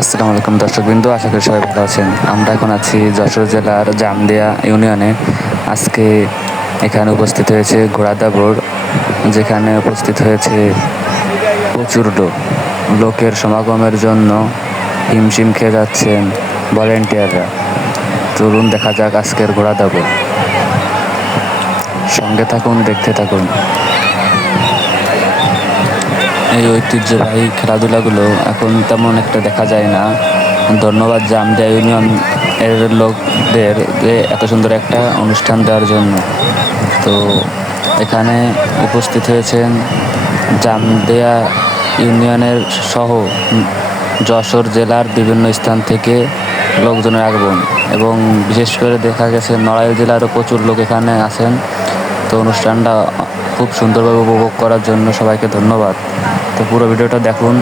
আসসালামু আলাইকুম দর্শকবৃন্দ, আশা করি সবাই ভালো আছেন। আমরা এখন আছি যশোর জেলার জামদিয়া ইউনিয়নে। আজকে এখানে উপস্থিত হয়েছে ঘোড়াদৌড়, যেখানে উপস্থিত হয়েছে প্রচুর লোকের সমাগমের জন্য হিমশিম খেয়ে যাচ্ছেন ভলেন্টিয়াররা। চলুন দেখা যাক আজকের ঘোড়াদৌড়। সঙ্গে থাকুন, দেখতে থাকুন। এই ঐতিহ্যবাহী খেলাধুলাগুলো এখন তেমন একটা দেখা যায় না। ধন্যবাদ জামদিয়া ইউনিয়ন এর লোকদের যে এত সুন্দর একটা অনুষ্ঠান দেওয়ার জন্য। তো এখানে উপস্থিত হয়েছেন জামদিয়া ইউনিয়নের সহ যশোর জেলার বিভিন্ন স্থান থেকে লোকজনের আগমন, এবং বিশেষ করে দেখা গেছে নড়াইল জেলারও প্রচুর লোক এখানে আছেন। তো অনুষ্ঠানটা খুব সুন্দরভাবে উপভোগ করার জন্য সবাইকে ধন্যবাদ। তো পুরো ভিডিওটা দেখুন।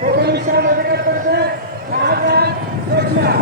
প্রথম স্থান অধিকার করেছে শাহজাহান রোশনা।